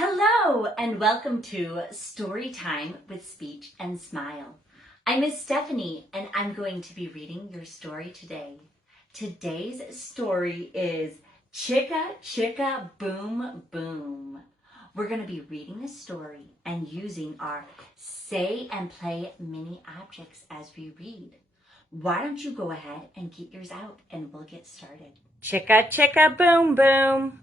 Hello and welcome to Story Time with Speech and Smile. I'm Miss Stephanie and I'm going to be reading your story today. Today's story is Chicka Chicka Boom Boom. We're going to be reading this story and using our say and play mini objects as we read. Why don't you go ahead and get yours out and we'll get started. Chicka Chicka Boom Boom.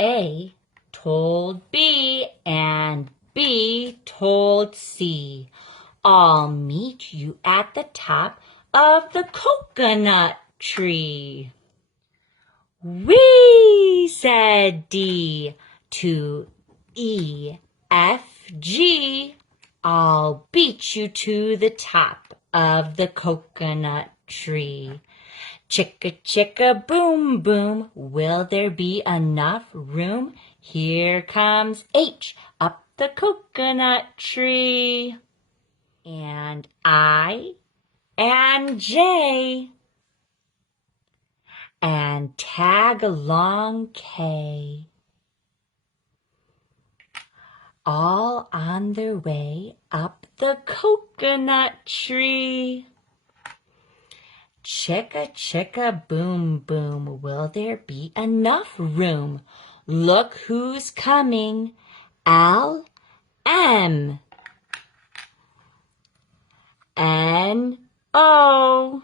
A told B and B told C, I'll meet you at the top of the coconut tree. Whee, said D to E, F, G, I'll beat you to the top of the coconut tree. Chicka chicka boom boom, will there be enough room? Here comes H up the coconut tree. And I and J and tag along K. All on their way up the coconut tree. Chicka chicka boom boom, will there be enough room? Look who's coming, L, M, N, O,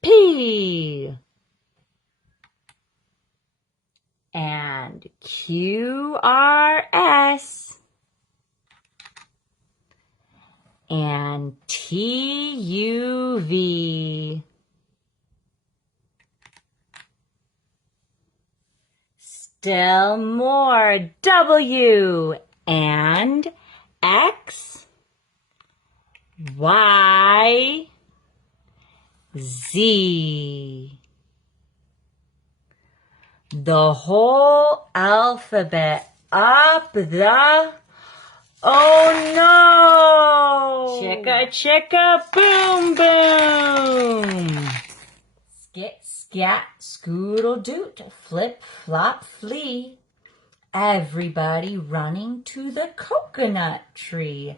P, and Q, R, S, and T, U, V. Still more, W, and X, Y, Z. The whole alphabet up the... Oh no! Chicka chicka boom boom! Skit scat scoodle doot, flip flop flee. Everybody running to the coconut tree.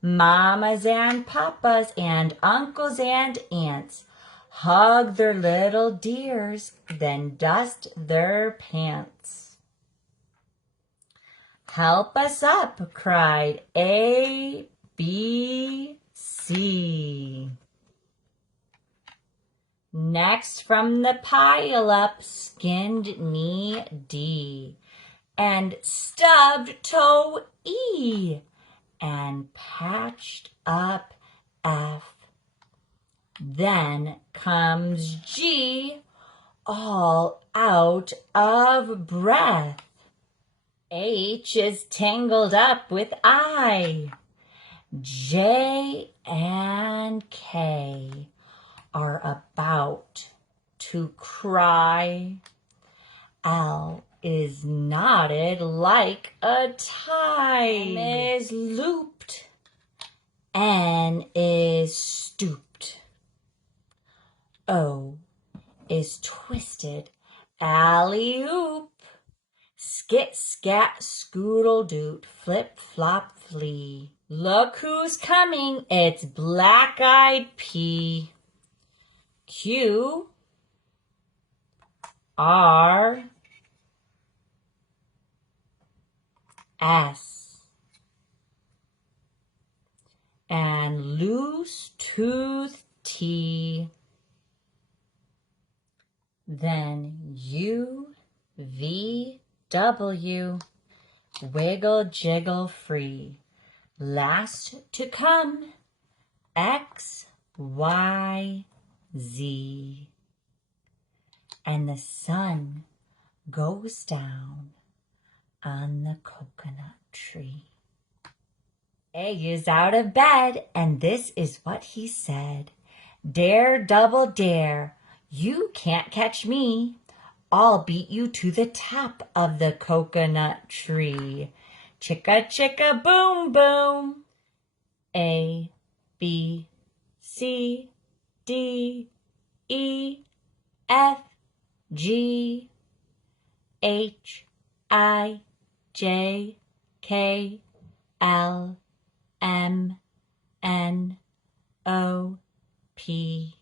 Mamas and papas and uncles and aunts hug their little dears, then dust their pants. Help us up, cried A, B, C. Next from the pile up, skinned knee D, and stubbed toe E, and patched up F. Then comes G, all out of breath. H is tangled up with I. J and K are about to cry. L is knotted like a tie. M is looped. N is stooped. O is twisted. Alley-oop. Skit scat scoodle doot, flip flop flee. Look who's coming, it's black-eyed P. Q, R, S, and loose tooth T. Then U, V, W, wiggle jiggle free. Last to come, X, Y, Z. And the sun goes down on the coconut tree. A is out of bed, and this is what he said. Dare, double dare, you can't catch me. I'll beat you to the top of the coconut tree. Chicka chicka boom boom. A, B, C, D, E, F, G, H, I, J, K, L, M, N, O, P,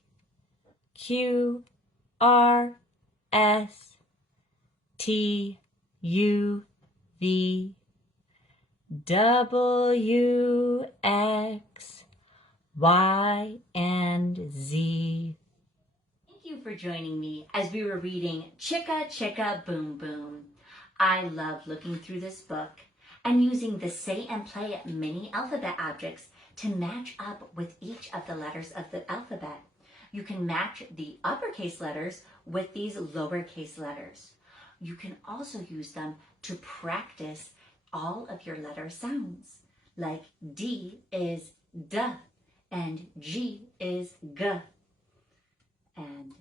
Q, R, S, T, U, V, W, X, Y, and Z. Thank you for joining me as we were reading Chicka Chicka Boom Boom. I love looking through this book and using the Say and Play mini alphabet objects to match up with each of the letters of the alphabet. You can match the uppercase letters with these lowercase letters. You can also use them to practice all of your letter sounds. Like D is D and G is G and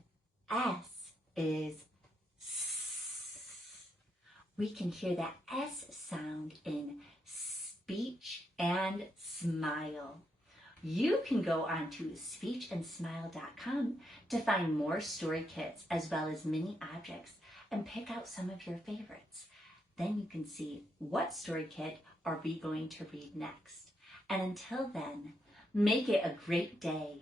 S is S. We can hear that S sound in speech and smile. You can go on to speechandsmile.com to find more story kits as well as mini objects and pick out some of your favorites. Then you can see what story kit are we going to read next. And until then, make it a great day.